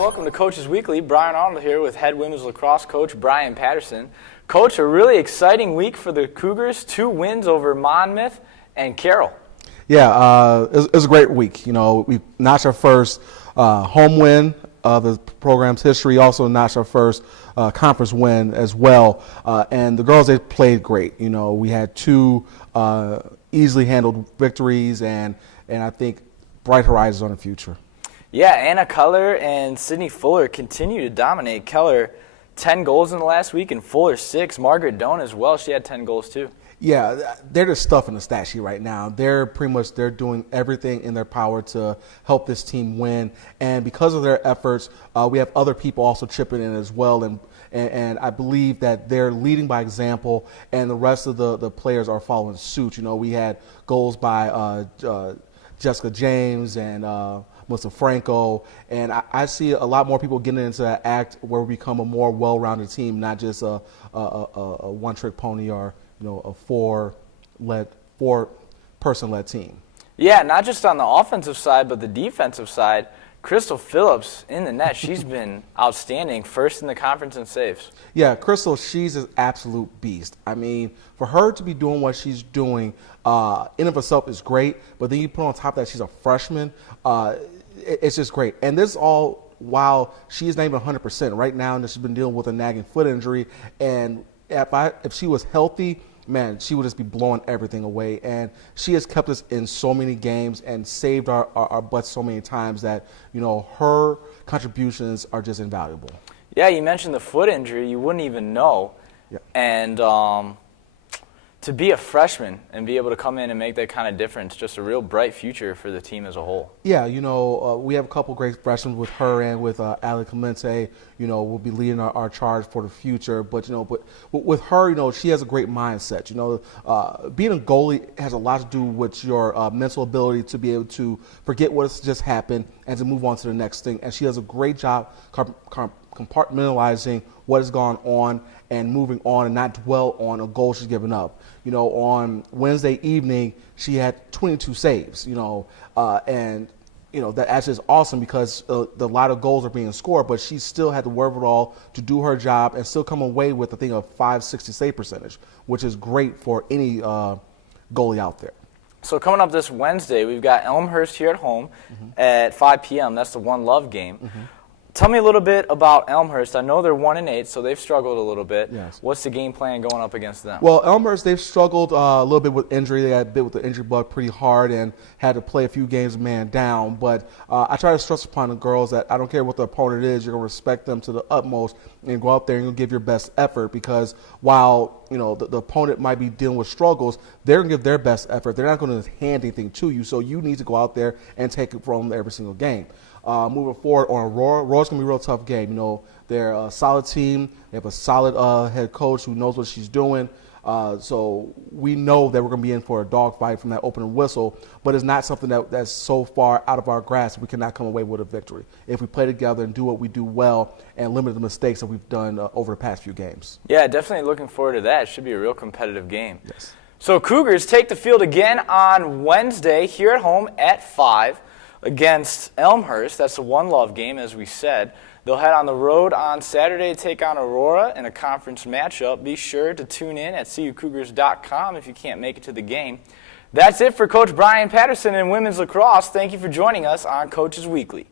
welcome to Coach's Weekly. Brian Arnold here with head women's lacrosse coach Brian Patterson. Coach, a really exciting week for the Cougars. 2 wins over Monmouth and Carroll. Yeah, it was a great week. You know, we notched our first home win of the program's history. Also notched our first conference win as well. And the girls, they played great. You know, we had 2 easily handled victories, and I think bright horizons on the future. Yeah, Anna Keller and Sydney Fuller continue to dominate. Keller, 10 goals in the last week, and Fuller 6. Margaret Doan as well, she had 10 goals too. Yeah, they're just stuffing the stat sheet right now. They're doing everything in their power to help this team win. And because of their efforts, we have other people also chipping in as well. And I believe that they're leading by example, and the rest of the players are following suit. You know, we had goals by Jessica James and Melissa Franco, and I see a lot more people getting into that act where we become a more well-rounded team, not just a one-trick pony or a four-person-led team. Yeah, not just on the offensive side, but the defensive side. Crystal Phillips in the net, she's been outstanding, first in the conference in saves. Yeah, Crystal, she's an absolute beast. I mean, for her to be doing what she's doing in of herself is great, but then you put on top of that she's a freshman, it's just great. And this all while she's not even 100% right now, and she's been dealing with a nagging foot injury. And if she was healthy, man, she would just be blowing everything away. And she has kept us in so many games and saved our butts so many times that, her contributions are just invaluable. Yeah, you mentioned the foot injury. You wouldn't even know. Yeah. And to be a freshman and be able to come in and make that kind of difference, just a real bright future for the team as a whole. Yeah, we have a couple great freshmen with her and with Ali Clemente. We'll be leading our charge for the future. But with her, she has a great mindset. Being a goalie has a lot to do with your mental ability to be able to forget what's just happened and to move on to the next thing. And she does a great job compartmentalizing what has gone on and moving on and not dwell on a goal she's given up. On Wednesday evening, she had 22 saves, and that actually is awesome because a lot of goals are being scored, but she still had the wherewithal to do her job and still come away with, I think, a .560 save percentage, which is great for any goalie out there. So coming up this Wednesday, we've got Elmhurst here at home at 5 p.m. That's the One Love game. Tell me a little bit about Elmhurst. I know they're 1-8, so they've struggled a little bit. Yes. What's the game plan going up against them? Well, Elmhurst, they've struggled a little bit with injury. They got bit with the injury bug pretty hard and had to play a few games man down. But I try to stress upon the girls that I don't care what the opponent is, you're going to respect them to the utmost and go out there and you'll give your best effort because while the opponent might be dealing with struggles, they're going to give their best effort. They're not going to hand anything to you, so you need to go out there and take it from them every single game. Moving forward on Aurora, Aurora's going to be a real tough game. They're a solid team. They have a solid head coach who knows what she's doing. So we know that we're going to be in for a dogfight from that opening whistle, but it's not something that's so far out of our grasp we cannot come away with a victory if we play together and do what we do well and limit the mistakes that we've done over the past few games. Yeah, definitely looking forward to that. It should be a real competitive game. Yes. So Cougars take the field again on Wednesday here at home at 5 against Elmhurst. That's the One Love game, as we said. They'll head on the road on Saturday to take on Aurora in a conference matchup. Be sure to tune in at CUCougars.com if you can't make it to the game. That's it for Coach Brian Patterson in women's lacrosse. Thank you for joining us on Coach's Weekly.